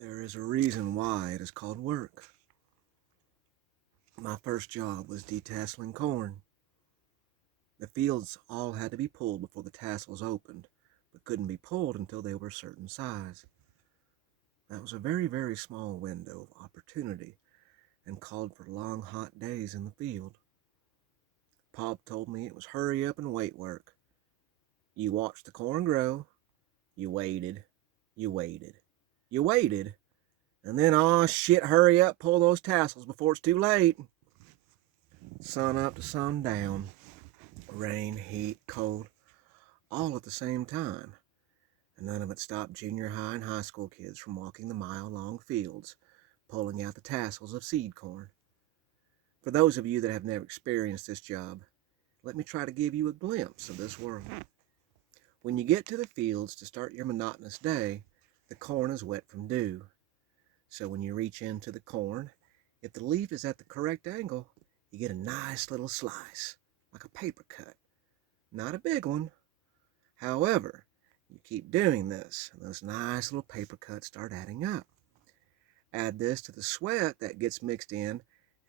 There is a reason why it is called work. My first job was detasseling corn. The fields all had to be pulled before the tassels opened, but couldn't be pulled until they were a certain size. That was a very, very small window of opportunity and called for long, hot days in the field. Pop told me it was hurry up and wait work. You watched the corn grow, you waited, you waited, you waited, and then, aw shit, hurry up, pull those tassels before it's too late. Sun up to sun down, rain, heat, cold, all at the same time, and none of it stopped junior high and high school kids from walking the mile-long fields, pulling out the tassels of seed corn. For those of you that have never experienced this job, let me try to give you a glimpse of this world. When you get to the fields to start your monotonous day, the corn is wet from dew. So when you reach into the corn, if the leaf is at the correct angle, you get a nice little slice, like a paper cut. Not a big one. However, you keep doing this, and those nice little paper cuts start adding up. Add this to the sweat that gets mixed in,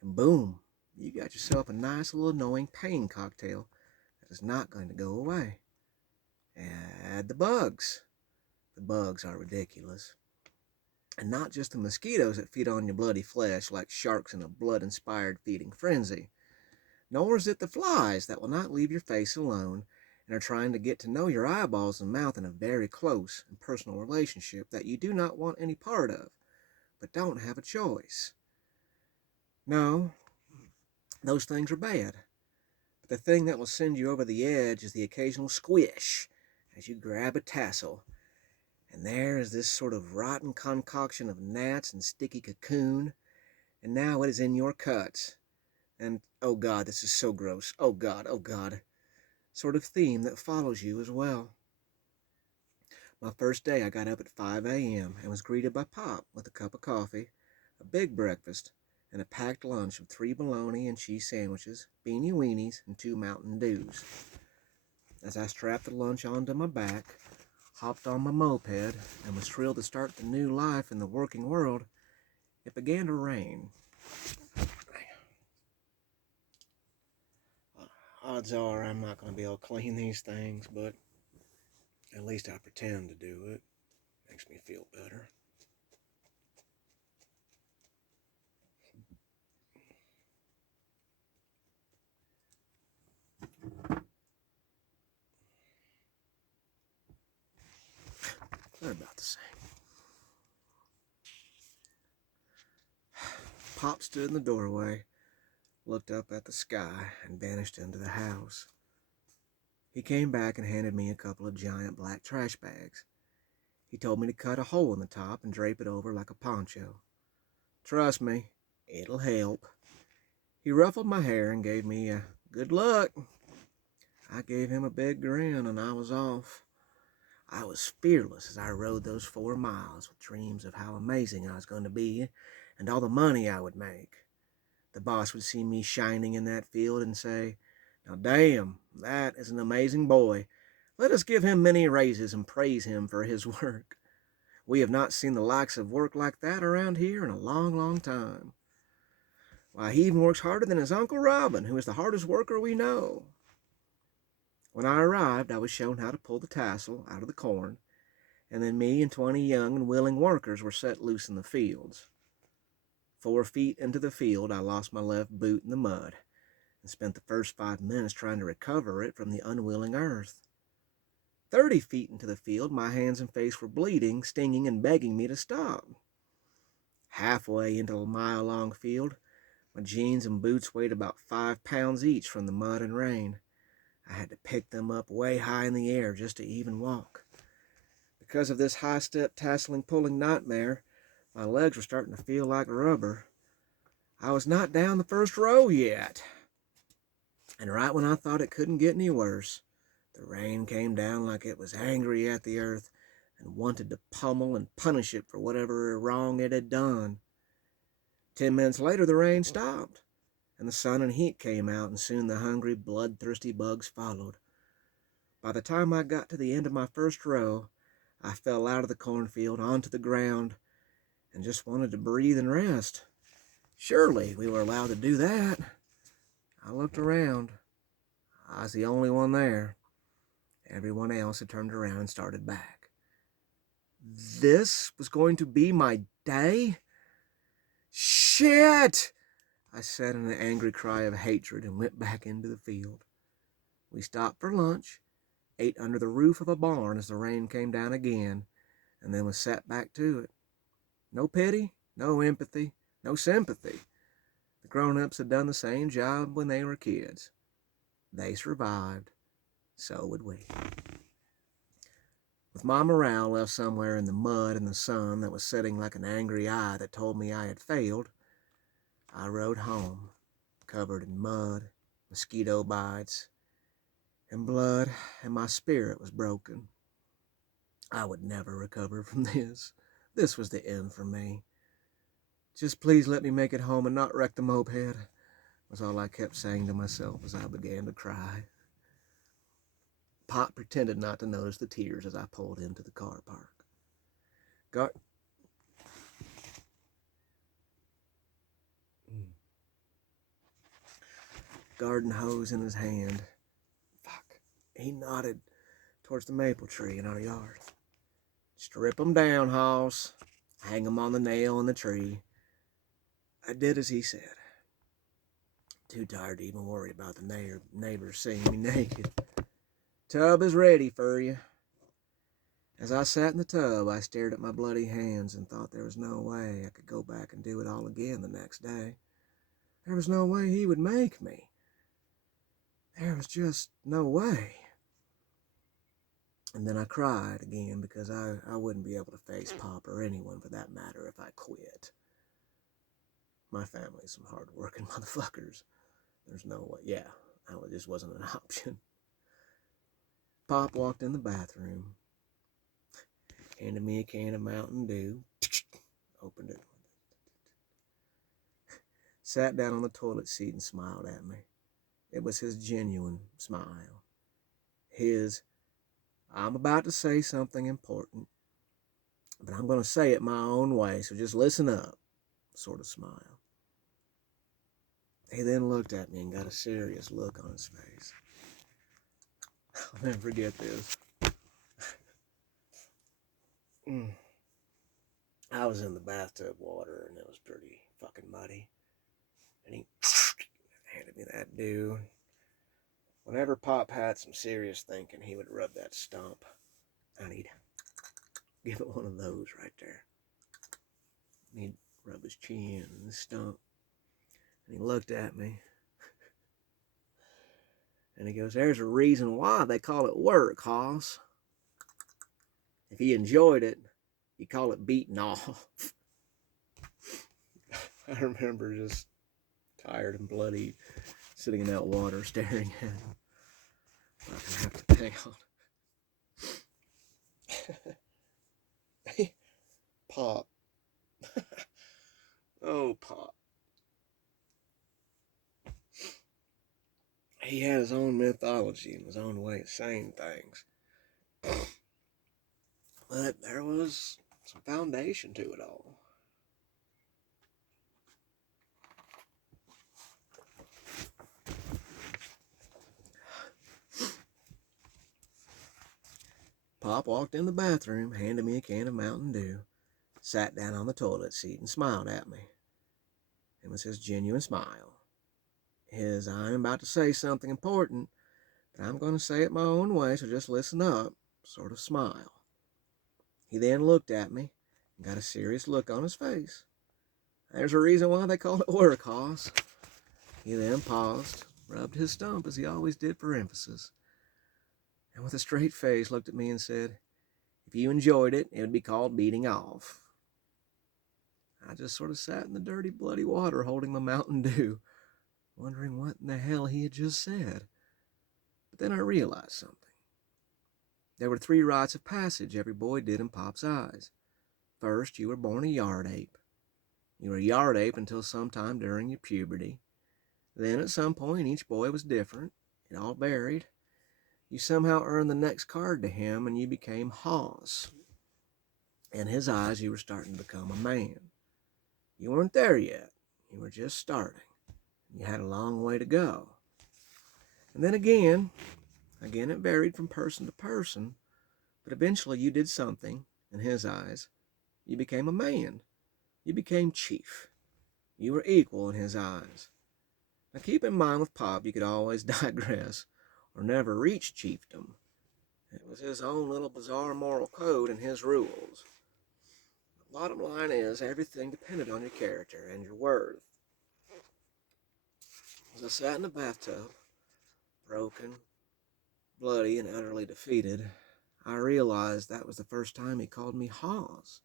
and boom, you got yourself a nice little annoying pain cocktail that is not going to go away. Add the bugs. The bugs are ridiculous. And not just the mosquitoes that feed on your bloody flesh like sharks in a blood-inspired feeding frenzy. Nor is it the flies that will not leave your face alone and are trying to get to know your eyeballs and mouth in a very close and personal relationship that you do not want any part of, but don't have a choice. No, those things are bad. But the thing that will send you over the edge is the occasional squish as you grab a tassel. And there is this sort of rotten concoction of gnats and sticky cocoon, and now it is in your cuts. And, oh God, this is so gross. Oh God. Sort of theme that follows you as well. My first day, I got up at 5 a.m. and was greeted by Pop with a cup of coffee, a big breakfast, and a packed lunch of 3 bologna and cheese sandwiches, beanie weenies, and 2 Mountain Dews. As I strapped the lunch onto my back, hopped on my moped, and was thrilled to start the new life in the working world, it began to rain. Odds are I'm not going to be able to clean these things, but at least I pretend to do it. Makes me feel better. They're about the same. Pop stood in the doorway, looked up at the sky, and vanished into the house. He came back and handed me a couple of giant black trash bags. He told me to cut a hole in the top and drape it over like a poncho. Trust me, it'll help. He ruffled my hair and gave me a good luck. I gave him a big grin and I was off. I was fearless as I rode those 4 miles with dreams of how amazing I was going to be and all the money I would make. The boss would see me shining in that field and say, "Now damn, that is an amazing boy. Let us give him many raises and praise him for his work. We have not seen the likes of work like that around here in a long, long time. Why, he even works harder than his Uncle Robin, who is the hardest worker we know." When I arrived, I was shown how to pull the tassel out of the corn, and then me and 20 young and willing workers were set loose in the fields. 4 feet into the field, I lost my left boot in the mud and spent the first 5 minutes trying to recover it from the unwilling earth. 30 feet into the field, my hands and face were bleeding, stinging, and begging me to stop. Halfway into a mile-long field, my jeans and boots weighed about 5 pounds each from the mud and rain. I had to pick them up way high in the air just to even walk. Because of this high-step tasseling pulling nightmare, my legs were starting to feel like rubber. I was not down the first row yet. And right when I thought it couldn't get any worse, the rain came down like it was angry at the earth and wanted to pummel and punish it for whatever wrong it had done. 10 minutes later, the rain stopped, and the sun and heat came out, and soon the hungry, bloodthirsty bugs followed. By the time I got to the end of my first row, I fell out of the cornfield onto the ground, and just wanted to breathe and rest. Surely we were allowed to do that. I looked around. I was the only one there. Everyone else had turned around and started back. This was going to be my day? Shit! I said in an angry cry of hatred and went back into the field. We stopped for lunch, ate under the roof of a barn as the rain came down again, and then was sat back to it. No pity, no empathy, no sympathy. The grown-ups had done the same job when they were kids. They survived. So would we. With my morale left somewhere in the mud and the sun that was setting like an angry eye that told me I had failed, I rode home, covered in mud, mosquito bites, and blood, and my spirit was broken. I would never recover from this. This was the end for me. Just please let me make it home and not wreck the moped, was all I kept saying to myself as I began to cry. Pop pretended not to notice the tears as I pulled into the car park. Garden hose in his hand. He nodded towards the maple tree in our yard. Strip 'em down, hoss. Hang 'em on the nail in the tree. I did as he said. Too tired to even worry about the neighbors seeing me naked. Tub is ready for you. As I sat in the tub, I stared at my bloody hands and thought there was no way I could go back and do it all again the next day. There was no way he would make me. There was just no way. And then I cried again because I wouldn't be able to face Pop or anyone for that matter if I quit. My family's some hard-working motherfuckers. There's no way. Yeah, that just wasn't an option. Pop walked in the bathroom, handed me a can of Mountain Dew, opened it, sat down on the toilet seat and smiled at me. It was his genuine smile. His, I'm about to say something important, but I'm going to say it my own way, so just listen up, sort of smile. He then looked at me and got a serious look on his face. I'll never forget this. I was in the bathtub water and it was pretty fucking muddy. And he handed me that dude. Whenever Pop had some serious thinking, he would rub that stump and he'd give it one of those right there. And he'd rub his chin and the stump. And he looked at me. And he goes, there's a reason why they call it work, hoss. If you enjoyed it, you call it beating off. I remember just tired and bloody, sitting in that water, staring at him. I'm gonna have to hang on. Pop. Oh, Pop. He had his own mythology and his own way of saying things. But there was some foundation to it all. Pop walked in the bathroom, handed me a can of Mountain Dew, sat down on the toilet seat and smiled at me. It was his genuine smile. His, I'm about to say something important, but I'm going to say it my own way, so just listen up, sort of smile. He then looked at me and got a serious look on his face. There's a reason why they call it work, hoss. He then paused, rubbed his stump as he always did for emphasis, and with a straight face looked at me and said, if you enjoyed it, it would be called beating off. I just sort of sat in the dirty, bloody water holding my Mountain Dew, wondering what in the hell he had just said. But then I realized something. There were 3 rites of passage every boy did in Pop's eyes. First, you were born a yard ape. You were a yard ape until sometime during your puberty. Then at some point, each boy was different. It all varied. You somehow earned the next card to him and you became Hoss. In his eyes, you were starting to become a man. You weren't there yet. You were just starting. You had a long way to go. And then again it varied from person to person, but eventually you did something, in his eyes. You became a man. You became chief. You were equal in his eyes. Now keep in mind with Pop, you could always digress or never reach chiefdom. It was his own little bizarre moral code and his rules. The bottom line is everything depended on your character and your worth. As I sat in the bathtub, broken, bloody, and utterly defeated, I realized that was the first time he called me Hawes.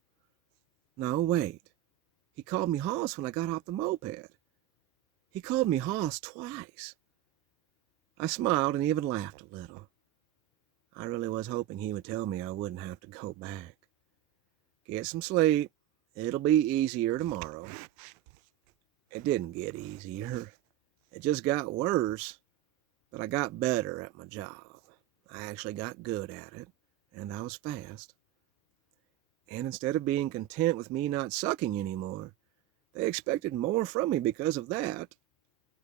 No, wait. He called me Hoss when I got off the moped. He called me Hoss twice. I smiled and even laughed a little. I really was hoping he would tell me I wouldn't have to go back. Get some sleep. It'll be easier tomorrow. It didn't get easier. It just got worse, but I got better at my job. I actually got good at it, and I was fast. And instead of being content with me not sucking anymore, they expected more from me because of that.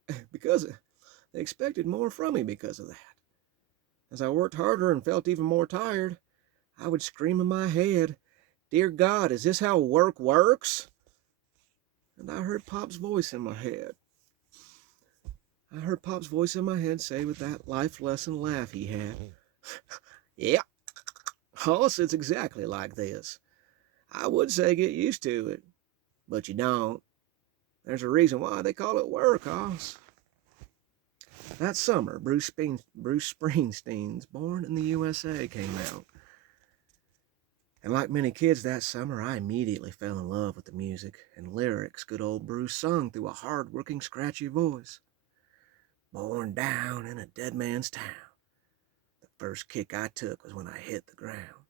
They expected more from me because of that. As I worked harder and felt even more tired, I would scream in my head, "Dear God, is this how work works?" And I heard Pop's voice in my head. I heard Pop's voice in my head say with that life lesson laugh he had, "Yeah, Hoss, it's exactly like this. I would say get used to it, but you don't. There's a reason why they call it work, Hoss." That summer, Bruce Springsteen's Born in the USA came out. And like many kids that summer, I immediately fell in love with the music and lyrics good old Bruce sung through a hard-working, scratchy voice. Born down in a dead man's town. The first kick I took was when I hit the ground.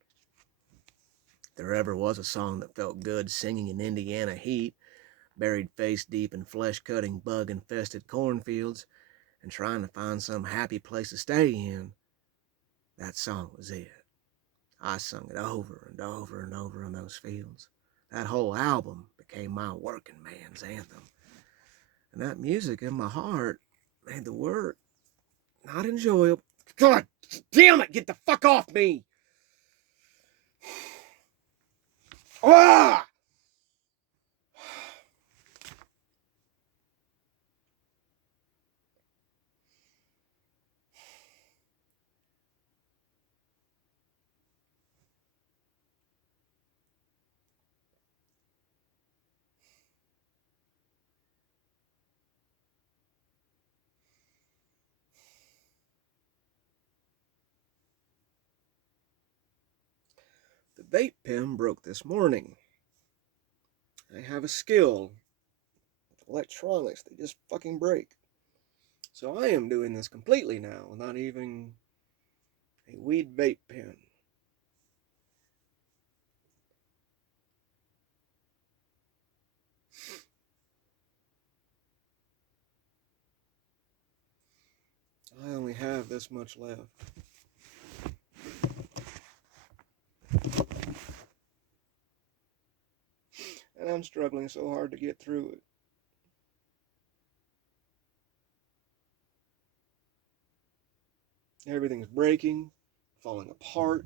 If there ever was a song that felt good singing in Indiana heat, buried face deep in flesh-cutting, bug-infested cornfields, and trying to find some happy place to stay in, that song was it. I sung it over and over and over in those fields. That whole album became my working man's anthem. And that music in my heart made the work not enjoyable. God damn it, get the fuck off me! Ah! The vape pen broke this morning. I have a skill with electronics, they just fucking break. So I am doing this completely now, not even a weed vape pen. I only have this much left. And I'm struggling so hard to get through it. Everything's breaking, falling apart.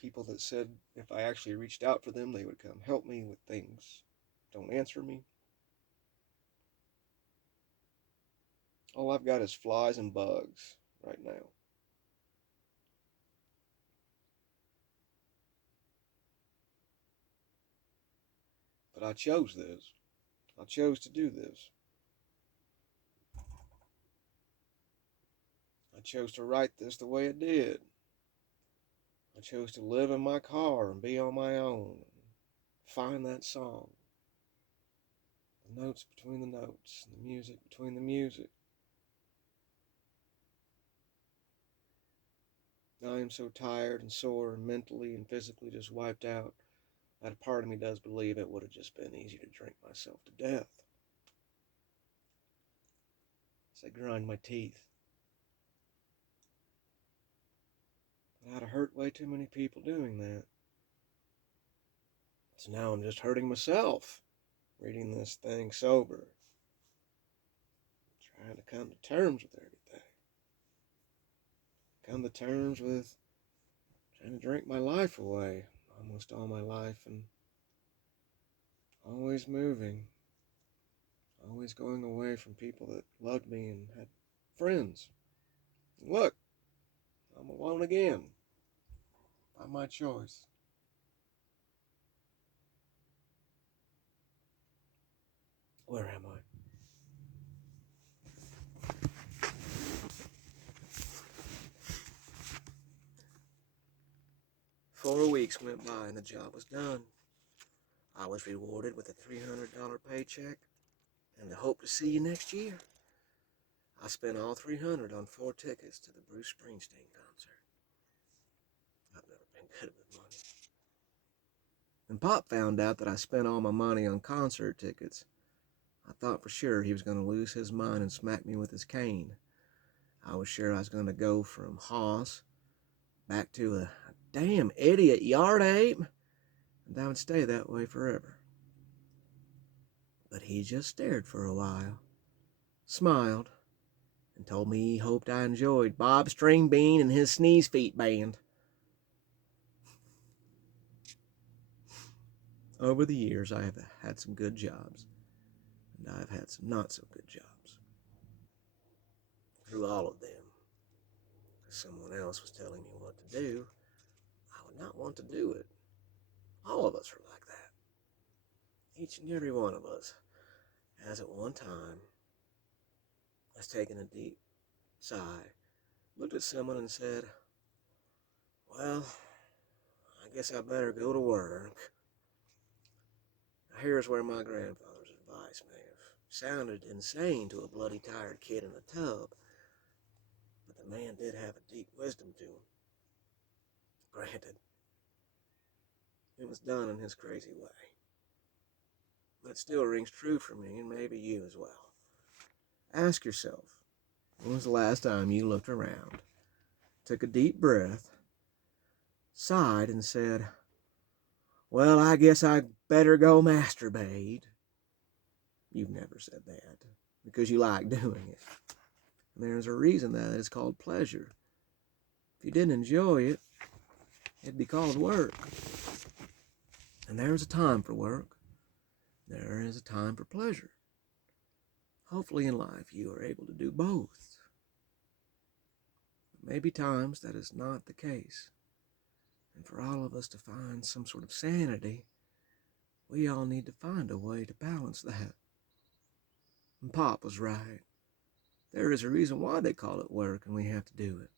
People that said if I actually reached out for them, they would come help me with things don't answer me. All I've got is flies and bugs right now. But I chose this. I chose to do this. I chose to write this the way it did. I chose to live in my car and be on my own and find that song. The notes between the notes, and the music between the music. I am so tired and sore and mentally and physically just wiped out that a part of me does believe it would have just been easy to drink myself to death. as I grind my teeth. But I'd hurt way too many people doing that. So now I'm just hurting myself, reading this thing sober. Trying to come to terms with everything. Come to terms with trying to drink my life away almost all my life, and always moving, always going away from people that loved me and had friends. And look, I'm alone again, by my choice. Where am I? 4 weeks went by and the job was done. I was rewarded with a $300 paycheck and the hope to see you next year. I spent all $300 on 4 tickets to the Bruce Springsteen concert. I've never been good with money. When Pop found out that I spent all my money on concert tickets, I thought for sure he was going to lose his mind and smack me with his cane. I was sure I was going to go from Hoss back to a damn idiot yard ape, and I would stay that way forever. But he just stared for a while, smiled, and told me he hoped I enjoyed Bob Stringbean and his Sneeze Feet band. Over the years, I have had some good jobs, and I've had some not so good jobs. Through all of them, because someone else was telling me what to do, I would not want to do it. All of us are like that. Each and every one of us has at one time has taken a deep sigh, looked at someone and said, well, I guess I better go to work. Now here's where my grandfather's advice may have sounded insane to a bloody tired kid in a tub, but the man did have a deep wisdom to him. Granted, it was done in his crazy way, but it still rings true for me, and maybe you as well. Ask yourself, when was the last time you looked around, took a deep breath, sighed, and said, well, I guess I better go masturbate? You've never said that, because you like doing it. And there's a reason that it's called pleasure. If you didn't enjoy it, it'd be called work. And there's a time for work. There is a time for pleasure. Hopefully in life you are able to do both. But maybe times that is not the case. And for all of us to find some sort of sanity, we all need to find a way to balance that. And Pop was right. There is a reason why they call it work, and we have to do it.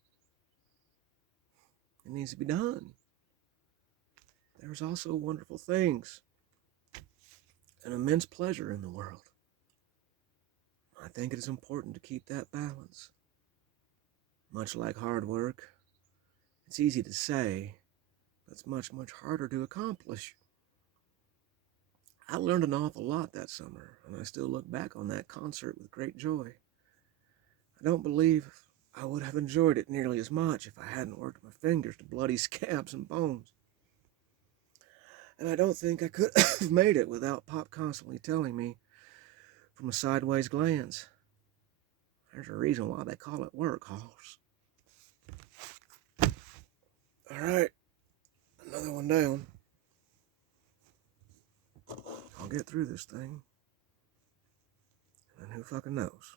It needs to be done. There's also wonderful things and immense pleasure in the world. I think it is important to keep that balance. Much like hard work, it's easy to say, but it's much, much harder to accomplish. I learned an awful lot that summer, and I still look back on that concert with great joy. I don't believe I would have enjoyed it nearly as much if I hadn't worked my fingers to bloody scabs and bones. And I don't think I could have made it without Pop constantly telling me from a sideways glance, there's a reason why they call it work, Hoss. All right, another one down. I'll get through this thing, and who fucking knows?